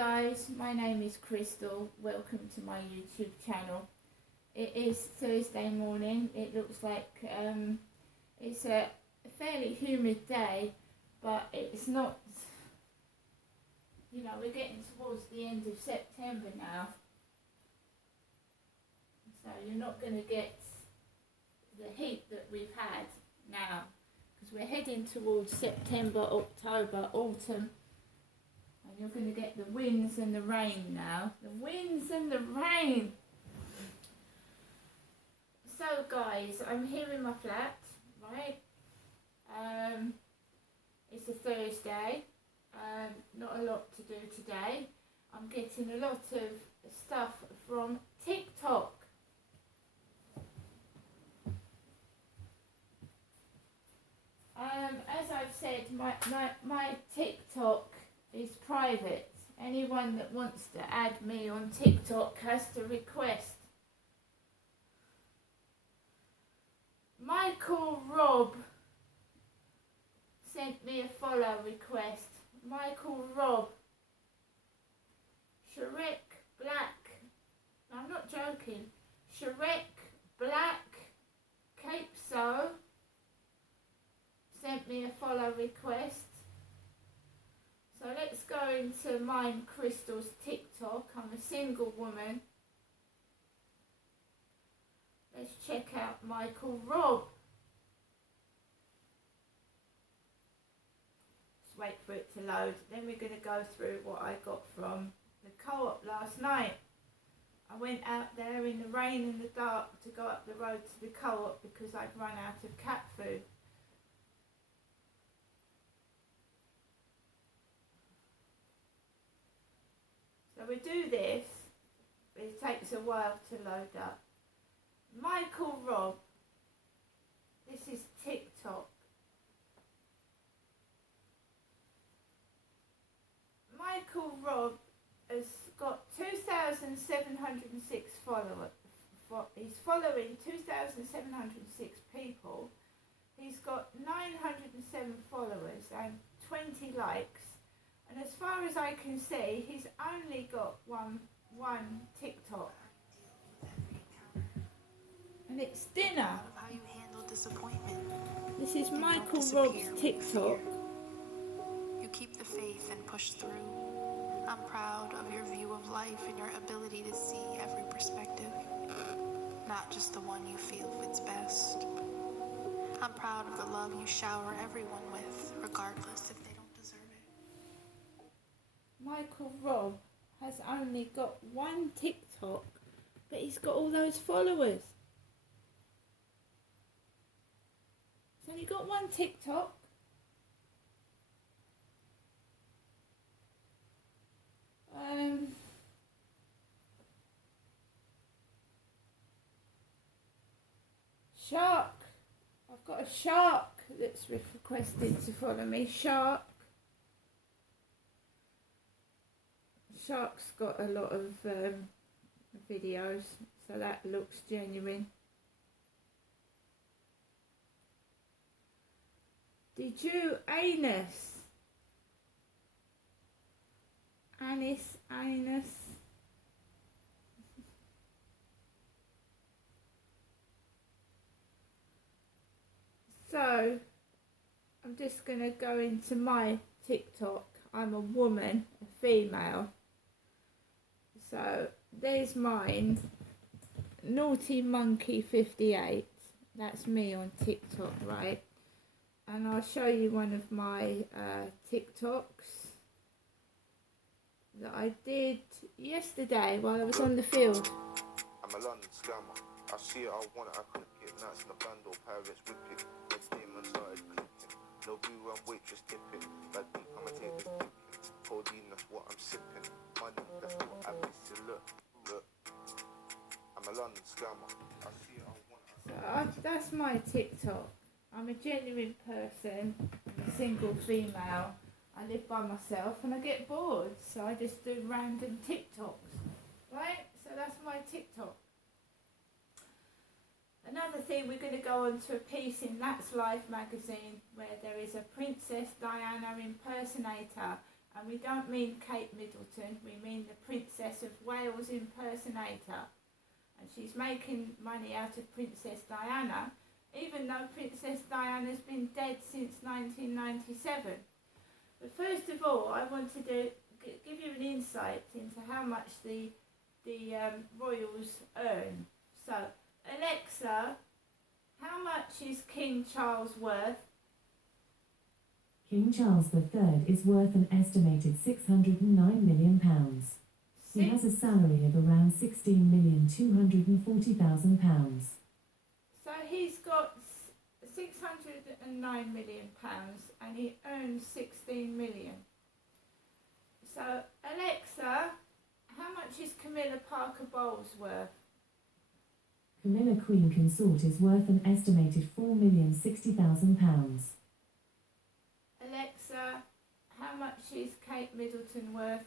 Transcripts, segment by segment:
guys, my name is Crystal. Welcome to my YouTube channel. It is Thursday morning. It looks like it's a fairly humid day, but it's not, you know, we're getting towards the end of September now. So you're not going to get the heat that we've had now, because we're heading towards September, October, autumn. And you're going to get the winds and the rain now. The winds and the rain. So guys, I'm here in my flat, right? It's a Thursday. Not a lot to do today. I'm getting a lot of stuff from TikTok. As I've said, my TikTok is private. Anyone that wants to add me on TikTok has to request. Michael Rob sent me a follow request. Michael Rob. Shrek Black. I'm not joking. Shrek Black Cape So sent me a follow request. So let's go into mine, Crystal's TikTok. I'm a single woman. Let's check out Michael Rob. Just wait for it to load. Then we're going to go through what I got from the co-op last night. I went out there in the rain and the dark to go up the road to the co-op because I'd run out of cat food. So we do this, but it takes a while to load up. Michael Rob, this is TikTok. Michael Rob has got 2,706 followers. He's following 2,706 people. He's got 907 followers and 20 likes. And as far as I can see, he's only got one TikTok. And it's dinner. How you handle disappointment. This is Michael Rob's TikTok. You keep the faith and push through. I'm proud of your view of life and your ability to see every perspective, not just the one you feel fits best. I'm proud of the love you shower everyone with, regardless if they don't deserve it. Michael Rob has only got one TikTok, but he's got all those followers. He's only got one TikTok. Shark. I've got a shark that's requested to follow me. Shark. Shark's got a lot of videos, so that looks genuine. Did you Anus? Anus. So, I'm just going to go into my TikTok. I'm a woman, a female. So, there's mine. Naughty Monkey 58. That's me on TikTok, right? And I'll show you one of my TikToks that I did yesterday while I was on the field. I'm a London scammer. I see it, I want it, I click it. Nights in the band or pirates whip it. Red demon started clicking. No blue and waitress tipping. Bad beat, I'ma take this tipping. Codeine, that's what I'm sipping. Money, that's what I miss you. Look. I'm a London scammer. I see it, I want it. So that's my TikTok. I'm a genuine person. I'm a single female. I live by myself and I get bored, so I just do random TikToks, right? So that's my TikTok. Another thing, we're going to go on to a piece in That's Life magazine where there is a Princess Diana impersonator And we don't mean Kate Middleton, we mean the Princess of Wales impersonator. And she's making money out of Princess Diana, even though Princess Diana's been dead since 1997. But first of all, I wanted to give you an insight into how much the royals earn. So, Alexa, how much is King Charles worth? King Charles III is worth an estimated £609 million. He has a salary of around £16,240,000. So he's got £609 million and he earns 16 million. So, Alexa, how much is Camilla Parker Bowles worth? Camilla Queen Consort is worth an estimated £4,060,000. Alexa, how much is Kate Middleton worth?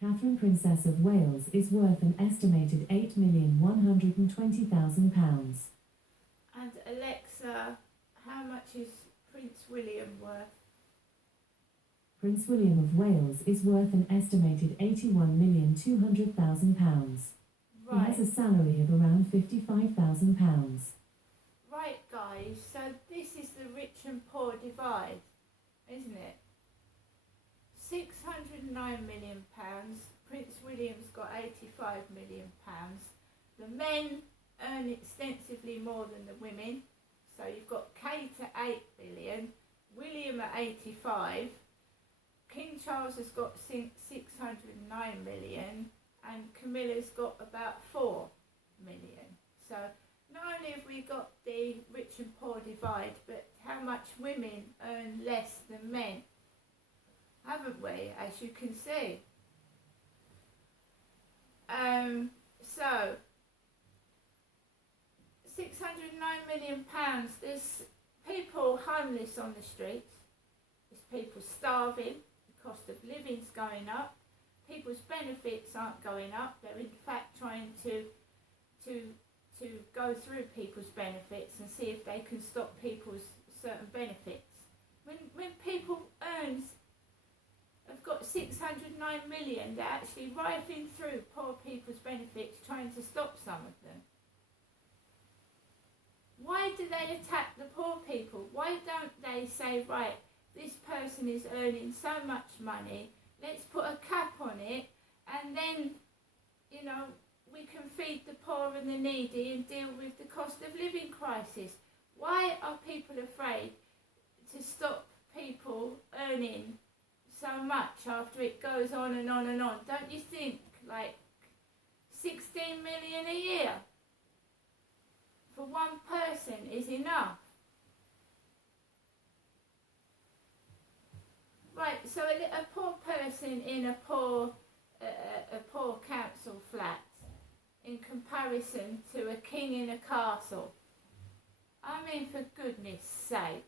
Catherine Princess of Wales is worth an estimated £8,120,000. And Alexa, how much is Prince William worth? Prince William of Wales is worth an estimated £81,200,000. He Right. has a salary of around £55,000. Right, guys, so this is the rich and poor divide, isn't it? £609 million, Prince William's got £85 million. The men earn extensively more than the women. So you've got Kate at 8 billion, William at 85, King Charles has got 609 million, and Camilla's got about 4 million. So not only have we got the rich and poor divide, but how much women earn less than men, haven't we, as you can see. So £609 million, there's people homeless on the streets, there's people starving, the cost of living's going up, people's benefits aren't going up, they're in fact trying to go through people's benefits and see if they can stop people's certain benefits. When people have got 609 million, they're actually rifling through poor people's benefits trying to stop some of them. Why do they attack the poor people? Why don't they say, right, this person is earning so much money, let's put a cap on it, and then, you know, we can feed the poor and the needy and deal with the cost of living crisis. Why are people afraid to stop people earning so much after it goes on and on and on? Don't you think, like, 16 million a year for one person is enough? Right, so a poor person in a poor council flat in comparison to a king in a castle. I mean, for goodness sake.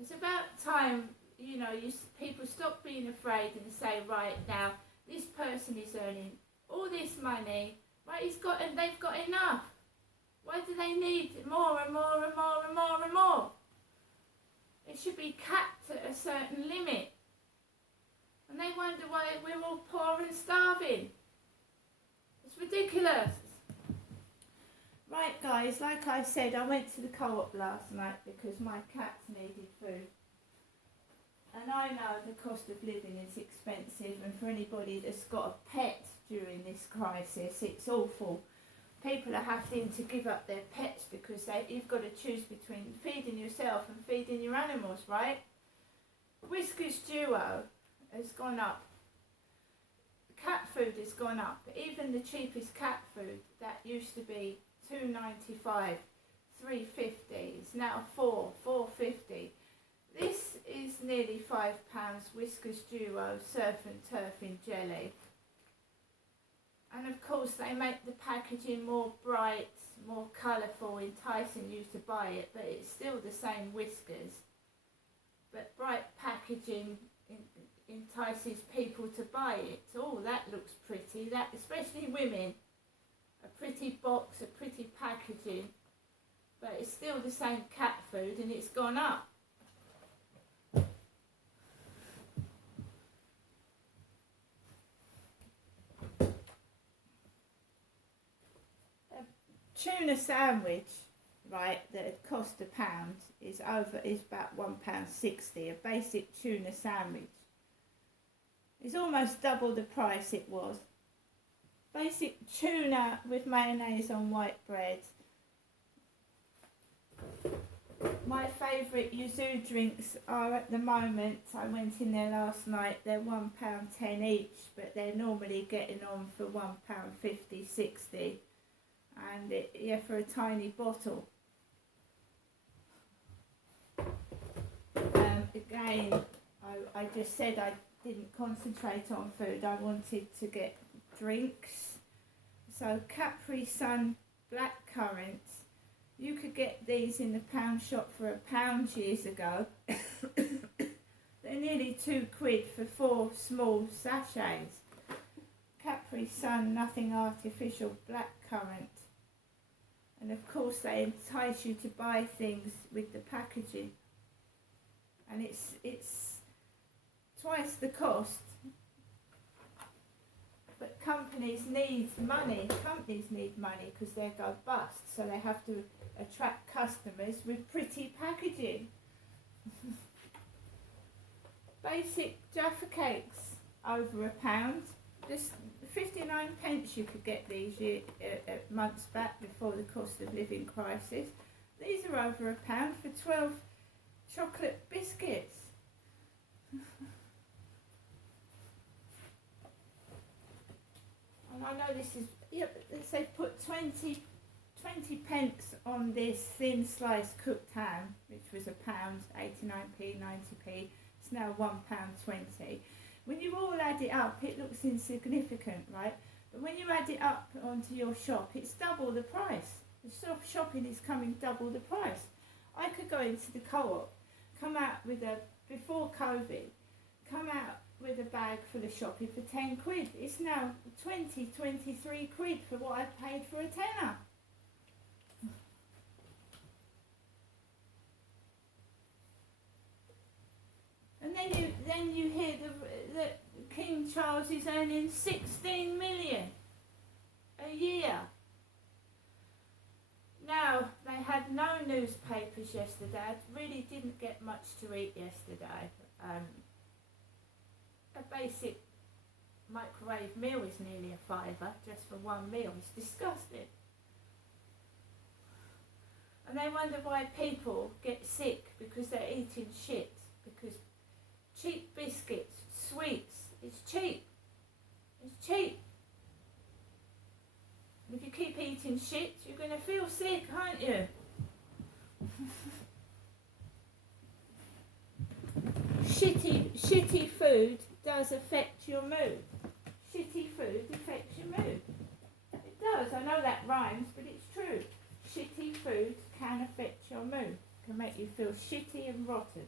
It's about time, you know, people stop being afraid and say, right, now, this person is earning all this money, right, they've got enough. Why do they need more and more and more and more and more? It should be capped at a certain limit. And they wonder why we're all poor and starving. It's ridiculous. Right, guys, like I said, I went to the co-op last night because my cats needed food. And I know the cost of living is expensive, and for anybody that's got a pet during this crisis, it's awful. People are having to give up their pets because you've got to choose between feeding yourself and feeding your animals, right? Whiskas Duo has gone up. Cat food has gone up. Even the cheapest cat food that used to be $2.95, $3.50, is now $4.50. This is nearly £5 Whiskas Duo Surf and Turf in jelly. And of course they make the packaging more bright, more colourful, enticing you to buy it, but it's still the same Whiskas. But bright packaging entices people to buy it. Oh, that looks pretty, that, especially women. A pretty box, a pretty packaging, but it's still the same cat food and it's gone up. tuna sandwich, right, that had cost £1 is about £1.60. A basic tuna sandwich is almost double the price it was. Basic tuna with mayonnaise on white bread. My favourite yuzu drinks are at the moment, I went in there last night, they're £1.10 each, but they're normally getting on for £1.50, 60, and for a tiny bottle. Again, I just said I didn't concentrate on food, I wanted to get drinks. So Capri Sun blackcurrant, you could get these in the pound shop for £1 years ago. They're nearly £2 for 4 small sachets. Capri Sun, nothing artificial, blackcurrant. And of course they entice you to buy things with the packaging. And it's twice the cost. But companies need money. Companies need money because they go bust, so they have to attract customers with pretty packaging. Basic Jaffa cakes, over £1. Just 59p you could get these months back before the cost of living crisis. These are over £1 for 12 chocolate biscuits. And I know this is, they've put 20p on this thin sliced cooked ham, which was £1, 89p, 90p. It's now £1.20. When you all add it up, it looks insignificant, right? But when you add it up onto your shop, it's double the price. The shopping is coming double the price. I could go into the co-op, come out with before COVID, come out with a bag full of shopping for £10. It's now 20, 23 quid for what I paid for a tenner. And then you hear that King Charles is earning 16 million a year. Now, they had no newspapers yesterday. I really didn't get much to eat yesterday. A basic microwave meal is nearly a £5 just for one meal. It's disgusting. And they wonder why people get sick because they're eating shit. Because cheap biscuits, sweets, it's cheap. It's cheap. And if you keep eating shit, you're going to feel sick, aren't you? Shitty food does affect your mood. Shitty food affects your mood. It does. I know that rhymes, but it's true. Shitty food can affect your mood. Can make you feel shitty and rotten.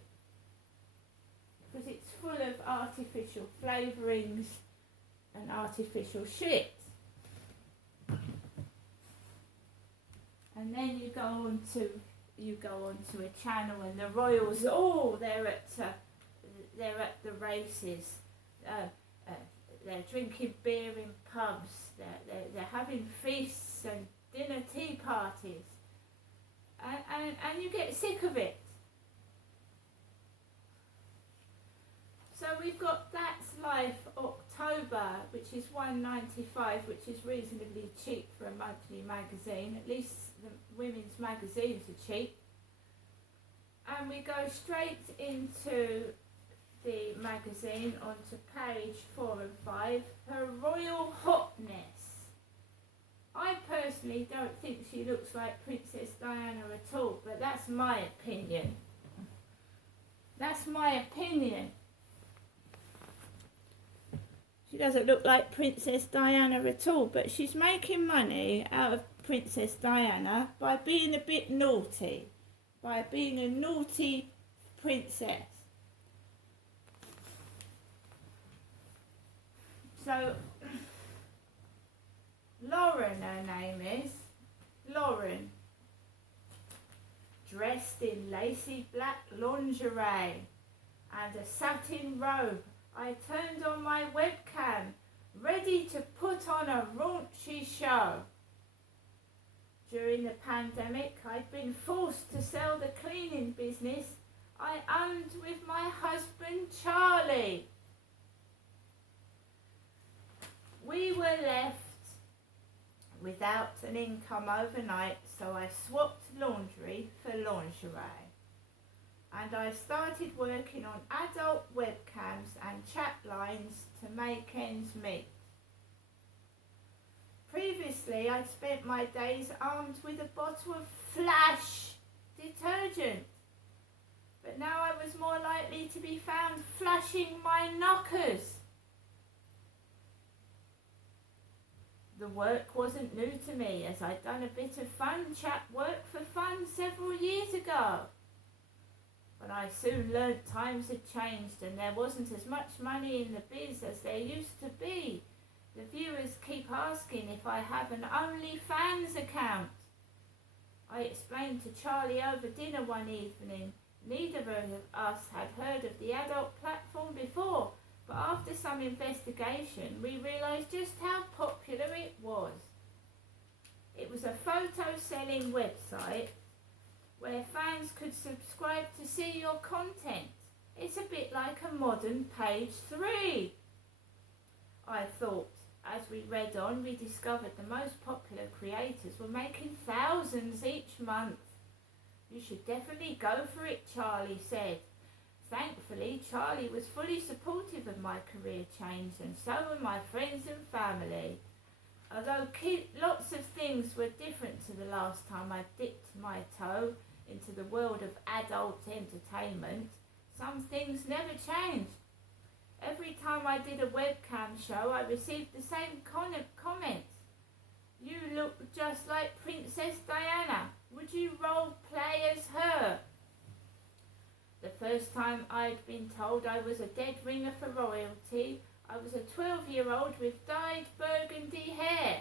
Because it's full of artificial flavourings and artificial shit. And then you go on to a channel and the royals, they're at the races. They're drinking beer in pubs. They're having feasts and dinner tea parties. And you get sick of it. So we've got That's Life October, which is £1.95, which is reasonably cheap for a monthly magazine. At least the women's magazines are cheap. And we go straight into the magazine onto page 4 and 5. Her Royal Hotness. I personally don't think she looks like Princess Diana at all, but that's my opinion. That's my opinion. She doesn't look like Princess Diana at all, but she's making money out of Princess Diana by being a bit naughty, by being a naughty princess. So, Lauren, her name is, Lauren, dressed in lacy black lingerie and a satin robe, I turned on my webcam, ready to put on a raunchy show. During the pandemic, I'd been forced to sell the cleaning business I owned with my husband Charlie. We were left without an income overnight, so I swapped laundry for lingerie. And I started working on adult webcams and chat lines to make ends meet. Previously, I'd spent my days armed with a bottle of Flash detergent, but now I was more likely to be found flashing my knockers. The work wasn't new to me, as I'd done a bit of phone chat work for fun several years ago. But I soon learnt times had changed and there wasn't as much money in the biz as there used to be. The viewers keep asking if I have an OnlyFans account. I explained to Charlie over dinner one evening. Neither of us had heard of the adult platform before, but after some investigation we realised just how popular it was. It was a photo-selling website where fans could subscribe to see your content. It's a bit like a modern Page 3. I thought. As we read on, we discovered the most popular creators were making thousands each month. You should definitely go for it, Charlie said. Thankfully, Charlie was fully supportive of my career change, and so were my friends and family. Although lots of things were different to the last time I dipped my toe into the world of adult entertainment, some things never changed. Every time I did a webcam show, I received the same comments. You look just like Princess Diana. Would you role play as her? The first time I'd been told I was a dead ringer for royalty, I was a 12-year-old with dyed burgundy hair.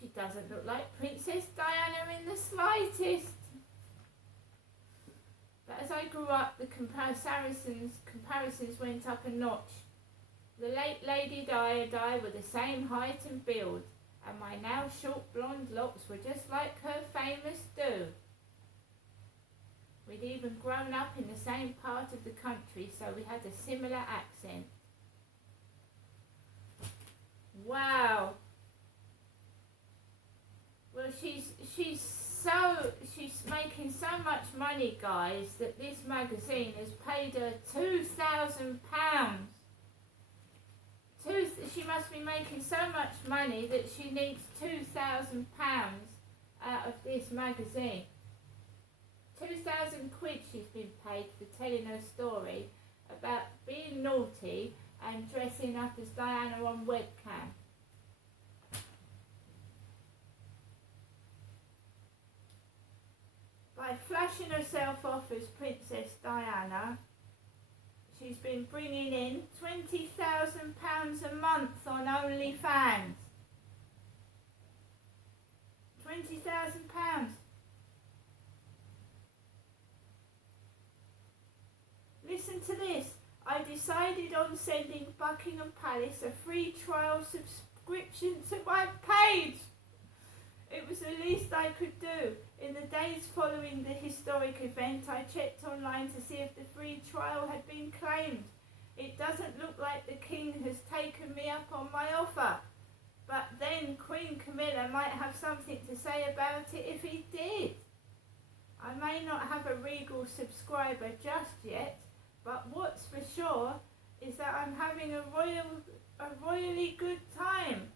She doesn't look like Princess Diana in the slightest. But as I grew up, the comparisons went up a notch. The late Lady Di were the same height and build, and my now short blonde locks were just like her famous do. We'd even grown up in the same part of the country, so we had a similar accent. Wow. Well, she's making so much money, guys, that this magazine has paid her £2,000. She must be making so much money that she needs £2,000 out of this magazine. 2,000 quid she's been paid for telling her story about being naughty and dressing up as Diana on webcam. By flashing herself off as Princess Diana, she's been bringing in £20,000 a month on OnlyFans. £20,000. Listen to this. I decided on sending Buckingham Palace a free trial subscription to my page. It was the least I could do. In the days following the historic event, I checked online to see if the free trial had been claimed. It doesn't look like the King has taken me up on my offer. But then Queen Camilla might have something to say about it if he did. I may not have a Regal subscriber just yet, but what's for sure is that I'm having a royally good time.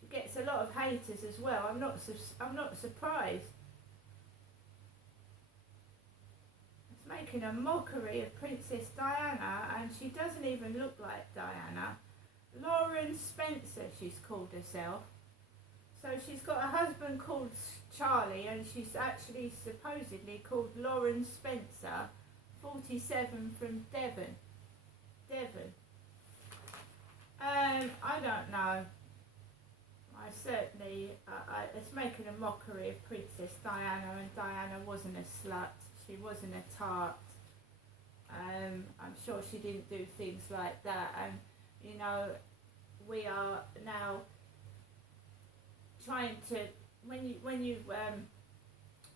She gets a lot of haters as well. I'm not surprised. It's making a mockery of Princess Diana, and she doesn't even look like Diana. Lauren Spencer, she's called herself. So she's got a husband called Charlie, and she's actually supposedly called Lauren Spencer, 47, from Devon. I don't know. I certainly, it's making a mockery of Princess Diana, and Diana wasn't a slut. She wasn't a tart. I'm sure she didn't do things like that, and you know, we are now trying to, when you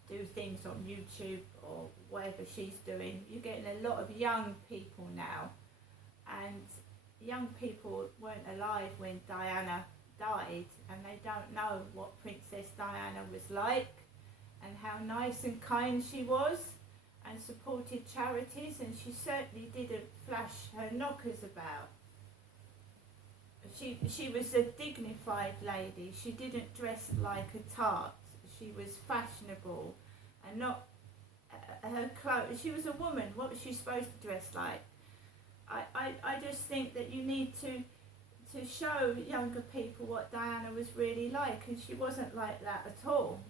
do things on YouTube or whatever she's doing, you're getting a lot of young people now, and young people weren't alive when Diana died, and they don't know what Princess Diana was like and how nice and kind she was and supported charities, and she certainly didn't flash her knockers about. She was a dignified lady. She didn't dress like a tart. She was fashionable and not her clothes. She was a woman. What was she supposed to dress like? I just think that you need to show younger people what Diana was really like, and she wasn't like that at all.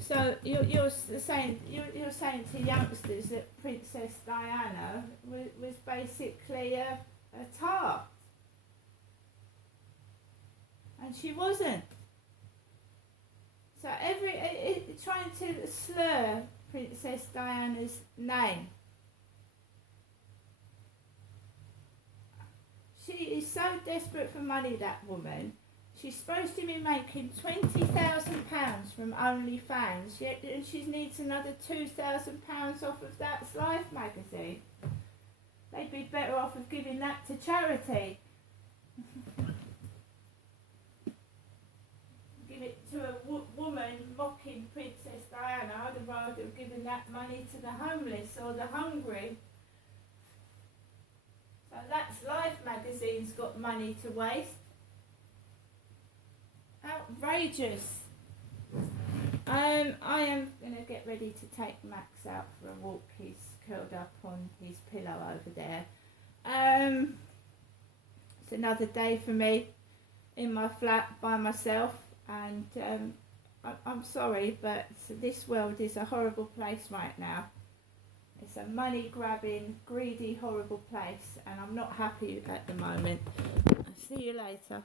So you're saying to youngsters that Princess Diana was basically a tart, and she wasn't. So trying to slur Princess Diana's name. She is so desperate for money, that woman. She's supposed to be making £20,000 from OnlyFans, yet she needs another £2,000 off of That's Life magazine. They'd be better off of giving that to charity. Give it to a woman mocking Princess Diana. I'd have rather have given that money to the homeless or the hungry. So That's Life magazine's got money to waste. Outrageous. I am going to get ready to take Max out for a walk. He's curled up on his pillow over there. It's another day for me in my flat by myself, and I'm sorry, but this world is a horrible place right now. It's a money grabbing, greedy, horrible place, and I'm not happy at the moment. I'll see you later.